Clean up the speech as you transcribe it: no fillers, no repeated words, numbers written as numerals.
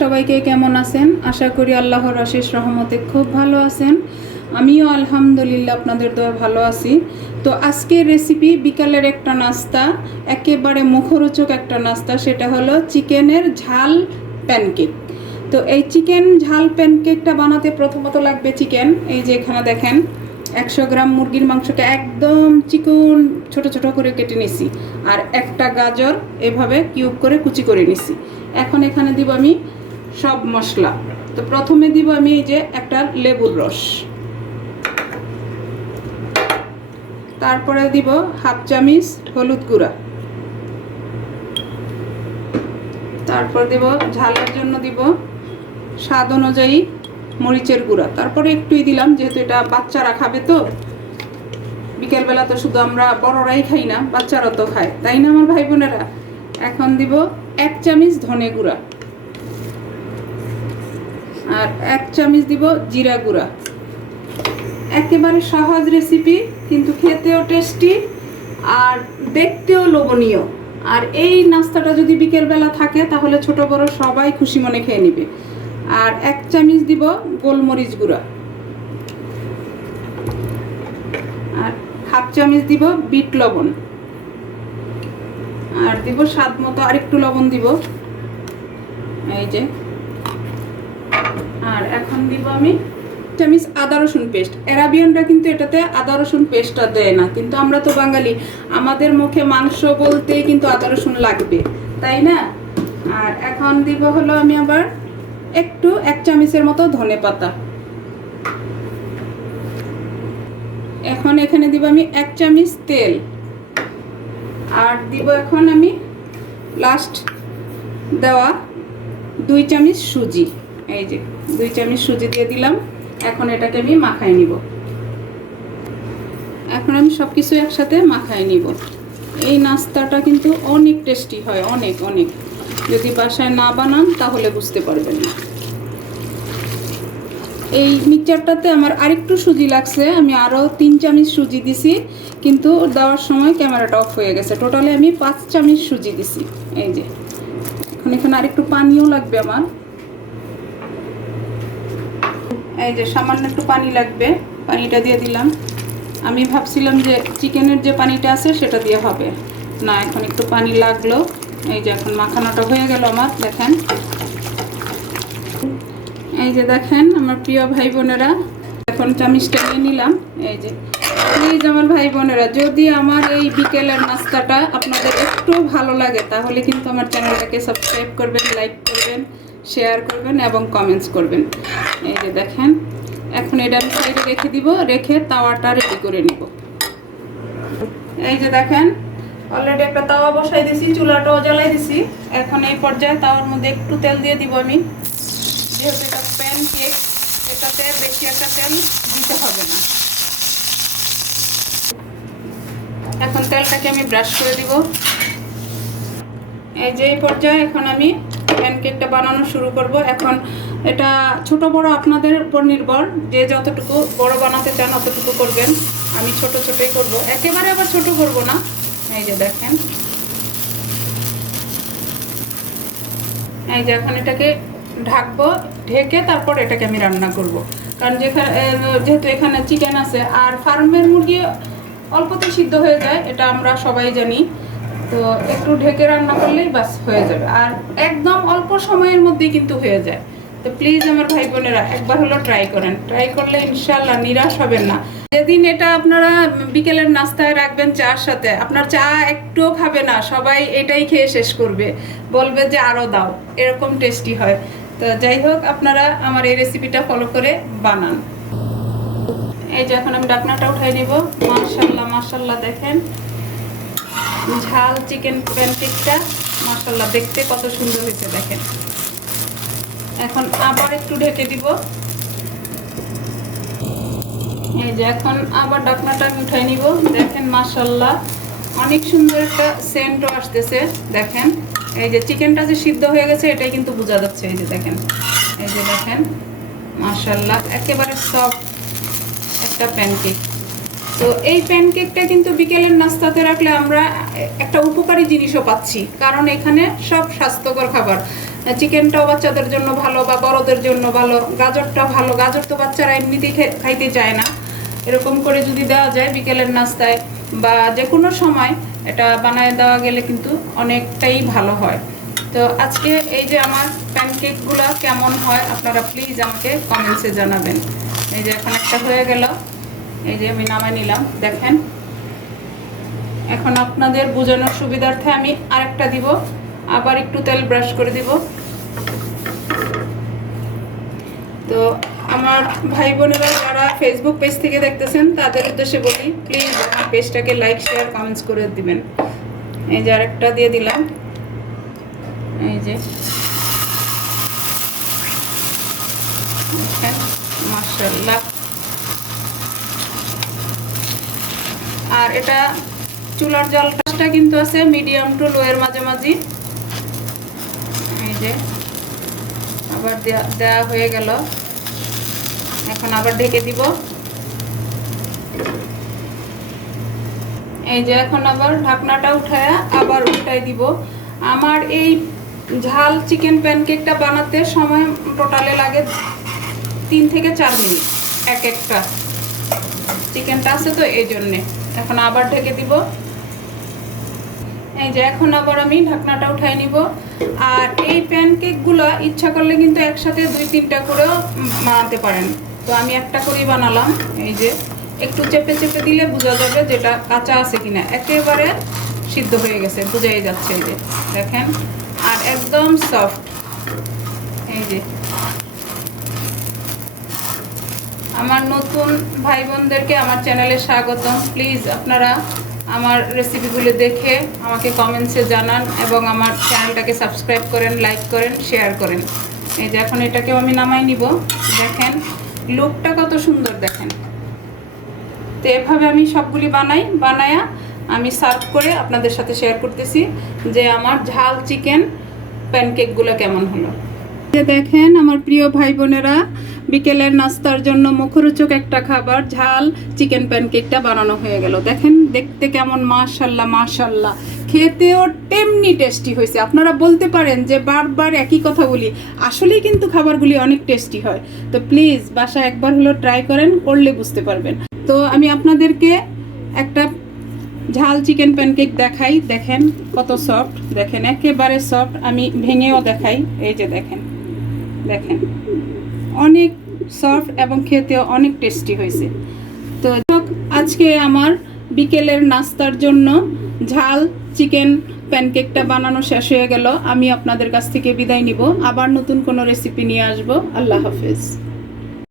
সবাইকে কেমন আছেন? আশা করি আল্লাহর অশেষ রহমতে খুব ভালো আছেন। আমিও আলহামদুলিল্লাহ আপনাদের দয়া ভালো আছি। তো আজকের রেসিপি বিকালের একটা নাস্তা, একেবারে মুখরোচক একটা নাস্তা, সেটা হলো চিকেনের ঝাল প্যানকেক। তো এই চিকেন ঝাল প্যানকেকটা বানাতে প্রথমত লাগবে চিকেন। এই যে এখানে দেখেন 100 গ্রাম মুরগির মাংসকে একদম চিকন ছোট ছোট করে কেটে নিছি, আর একটা গাজর এভাবে কিউব করে কুচি করে নিছি। এখন এখানে দিব আমি সব মশলা। তো প্রথমে দিব আমি এই যে একটা লেবুর রস, তারপরে দিব হাফ চামচ হলুদ গুঁড়া, তারপর দিব ঝালের জন্য দিব স্বাদ অনুযায়ী মরিচের গুঁড়া, তারপরে একটুই দিলাম যেহেতু এটা বাচ্চারা খাবে। তো বিকেলবেলা তো শুধু আমরা বড়রাই খাই না, বাচ্চারা তো খায়, তাই না আমার ভাই বোনেরা? এখন দিব 1 চামচ ধনে গুঁড়া, আর 1 চামচ দিব জিরা গুঁড়া। একেবারে সহজ রেসিপি, কিন্তু খেতেও টেস্টি আর দেখতেও লোভনীয়। আর এই নাস্তাটা যদি বিকেলবেলা থাকে তাহলে ছোট বড় সবাই খুশি মনে খেয়ে নেবে। আর 1 চামচ দিব গোলমরিচ গুঁড়া, আর হাফ চামচ দিব বিট লবণ, আর দিব স্বাদ মতো আরেকটু লবণ দিব, এই যে। আর এখন দিব আমি চামচ আদা রসুন পেস্ট। অ্যারাবিয়ানরা কিন্তু এটাতে আদা রসুন পেস্টটা দেয় না, কিন্তু আমরা তো বাঙালি, আমাদের মুখে মাংস বলতেই কিন্তু আদা রসুন লাগবে, তাই না? আর এখন দিব হলো আমি আবার একটু 1 চামচের মতো ধনে পাতা। এখন এখানে দিব আমি 1 চামচ তেল, আর দিব এখন আমি লাস্ট দেওয়া 2 চামচ সুজি। এই যে 2 চামচ সুজি দিয়ে দিলাম। এখন এটাকে আমি মাখাই নিব। এখন আমি সব কিছু একসাথে মাখাই নিব। এই নাস্তাটা কিন্তু অনেক টেস্টি হয়, অনেক অনেক। যদি বাসায় না বানান তাহলে বুঝতে পারবেন না। এই মিক্সচারটাতে আমার আরেকটু সুজি লাগছে, আমি আরও 3 চামচ সুজি দিছি, কিন্তু দেওয়ার সময় ক্যামেরাটা অফ হয়ে গেছে। টোটালি আমি 5 চামচ সুজি দিছি। এই যে এখন এখানে আরেকটু পানিও লাগবে আমার। এই যে সামান্য একটু পানি লাগবে, পানিটা দিয়ে দিলাম। আমি ভাবছিলাম যে চিকেনের যে পানিটা আছে সেটা দিয়ে হবে না, এখন একটু পানি লাগলো। এই যে এখন মাখানোটা হয়ে গেল আমার, দেখেন। এই যে দেখেন আমার প্রিয় ভাই বোনেরা, এখন চামচটা নিয়ে নিলাম। এই যে প্লিজ আমার ভাই বোনেরা, যদি আমার এই বিকেলের নাস্তাটা আপনাদের একটু ভালো লাগে তাহলে কিন্তু আমার চ্যানেলটাকে সাবস্ক্রাইব করবেন, লাইক করবেন, শেয়ার করবেন এবং কমেন্টস করবেন। এই যে দেখেন এখন এটা আমি সাইডে রেখে দিব, রেখে তাওয়াটা রেডি করে নিব। এই যে দেখেন অলরেডি একটা তাওয়া বসাই দিছি, চুলাটাও জ্বালাই দিছি। এখন এই পর্যায়ে তাওয়ার মধ্যে একটু তেল দিয়ে দিব আমি, যেহেতু এটা প্যান কেক, এটাতে বেশি একটা তেল দিতে হবে না। এখন তেলটাকে আমি ব্রাশ করে দিব। এই যে এই পর্যায়ে এখন আমি প্যানকেকটা বানানো শুরু করব। এখন এটা ছোট বড় আপনাদের উপর নির্ভর, যে যতটুকু বড় বানাতে চান অতটুকু করবেন। আমি ছোট ছোটই করব, একেবারে আবার ছোট করব না। এই যে দেখেন, এই যে এখন এটাকে ঢাকবো, ঢেকে তারপর এটাকে আমি রান্না করব। কারণ যেহেতু এখানে চিকেন আছে, আর ফার্মের মুরগি অল্পতে সিদ্ধ হয়ে যায়, এটা আমরা সবাই জানি। তো একটু ঢেকে রান্না করলেই বাস হয়ে যাবে, আর একদম অল্প সময়ের মধ্যেই কিন্তু হয়ে যায়। তো প্লিজ আমার ভাই বোনেরা একবার হলো ট্রাই করেন, ট্রাই করলে ইনশাল্লাহ নিরাশ হবেন না। যেদিন এটা আপনারা বিকেলের নাস্তায় রাখবেন চার সাথে, আপনার চা একটুও খাবে না, সবাই এটাই খেয়ে শেষ করবে, বলবে যে আরও দাও, এরকম টেস্টি হয়। তো যাই হোক, আপনারা আমার এই রেসিপিটা ফলো করে বানান। এই যে এখন আমি ঢাকনাটা উঠাই নিব। মাশাল্লাহ মাশাল্লাহ, দেখেন ঝাল চিকেন প্যানকেকটা মাশাল্লাহ দেখতে কত সুন্দর হয়েছে, দেখেন। এখন আবার একটু ঢেকে দিব। এই যে এখন আবার ঢাকনাটা আমি উঠাই নিব। দেখেন মাশাল্লাহ অনেক সুন্দর একটা সেন্টও আসতেছে, দেখেন। এই যে চিকেনটা যে সিদ্ধ হয়ে গেছে এটাই কিন্তু বোঝা যাচ্ছে। এই যে দেখেন, এই যে দেখেন মাশাল্লাহ একেবারে সফট একটা প্যানকেক। তো এই প্যানকেকটা কিন্তু বিকেলের নাস্তাতে রাখলে আমরা একটা উপকারী জিনিসও পাচ্ছি, কারণ এখানে সব স্বাস্থ্যকর খাবার। চিকেনটাও বাচ্চাদের জন্য ভালো বা বড়দের জন্য ভালো, গাজরটা ভালো, গাজর তো বাচ্চারা এমনিতেই খাইতে চায় না। এরকম করে যদি দেওয়া যায় বিকেলের নাস্তায় বা যে কোনো সময় এটা বানায় দেওয়া গেলে কিন্তু অনেকটাই ভালো হয়। তো আজকে এই যে আমার প্যানকেকগুলো কেমন হয় আপনারা প্লিজ আমাকে কমেন্টসে জানাবেন। এই যে এখন একটা হয়ে গেল, এই যে আমি নামাই নিলাম দেখেন। এখন আপনাদের বোঝানোর সুবিধার্থে আমি আরেকটা দিব, আবার একটু তেল ব্রাশ করে দিব। তো আমার ভাই বোনেরা যারা ফেসবুক পেজ থেকে দেখতেছেন তাদের উদ্দেশ্যে বলি, প্লিজ আমার পেজটাকে লাইক শেয়ার কমেন্টস করে দিবেন। এই যে আরেকটা দিয়ে দিলাম, এই যে মাশাআল্লাহ। আর এটা চুলার জলটা কিন্তু আছে মিডিয়াম টু লো এর মাঝামাঝি। এই যে আবার দেওয়া হয়ে গেল, এখন আবার ঢেকে দিব। এই যে এখন আবার ঢাকনাটা উঠায়া আবার উল্টাই দিব। আমার এই ঝাল চিকেন প্যানকেকটা বানাতে সময় টোটালে লাগে 3 থেকে 4 মিনিট একটা। চিকেনটা আছে তো এই জন্যে। এখন আবার ঢেকে দিব। এই যে এখন আবার আমি ঢাকনাটা উঠাই নিব। আর এই প্যানকেকগুলো ইচ্ছা করলে কিন্তু একসাথে 2-3টা করেও বানাতে পারেন। তো আমি একটা করেই বানালাম। এই যে একটু চেপে চেপে দিলে বোঝা যাবে যেটা কাঁচা আছে কিনা, একেবারে সিদ্ধ হয়ে গেছে, বোঝাই যাচ্ছে। এই যে দেখেন, আর একদম সফট। এই যে আমার নতুন ভাই বোনদেরকে আমার চ্যানেলে স্বাগতম। প্লিজ আপনারা আমার রেসিপিগুলো দেখে আমাকে কমেন্টসে জানান এবং আমার চ্যানেলটাকে সাবস্ক্রাইব করেন, লাইক করেন, শেয়ার করেন। এই যে এখন এটাকেও আমি নামাই নিব। দেখেন লুকটা কত সুন্দর দেখেন। তো এভাবে আমি সবগুলি বানায়া আমি সার্ভ করে আপনাদের সাথে শেয়ার করতেছি যে আমার ঝাল চিকেন প্যানকেকগুলো কেমন হলো। দেখেন আমার প্রিয় ভাই বোনেরা, বিকেলের নাস্তার জন্য মুখরোচক একটা খাবার ঝাল চিকেন প্যানকেকটা বানানো হয়ে গেল। দেখেন দেখতে কেমন, মাশাআল্লাহ মাশাআল্লাহ, খেতেও তেমনি টেস্টি হয়েছে। আপনারা বলতে পারেন যে বারবার একই কথা বলি, আসলেই কিন্তু খাবারগুলি অনেক টেস্টি হয়। তো প্লিজ বাসায় একবার হলো ট্রাই করেন, করলে বুঝতে পারবেন। তো আমি আপনাদেরকে একটা ঝাল চিকেন প্যানকেক দেখাই। দেখেন কত সফট, দেখেন একেবারে সফট। আমি ভেঙেও দেখাই। এই যে দেখেন, দেখেন অনেক সফট এবং খেতেও অনেক টেস্টি হয়েছে। তো আজকে আমার বিকেলের নাস্তার জন্য ঝাল চিকেন প্যানকেকটা বানানো শেষ হয়ে গেল। আমি আপনাদের কাছ থেকে বিদায় নিব, আবার নতুন কোনো রেসিপি নিয়ে আসবো। আল্লাহ হাফেজ।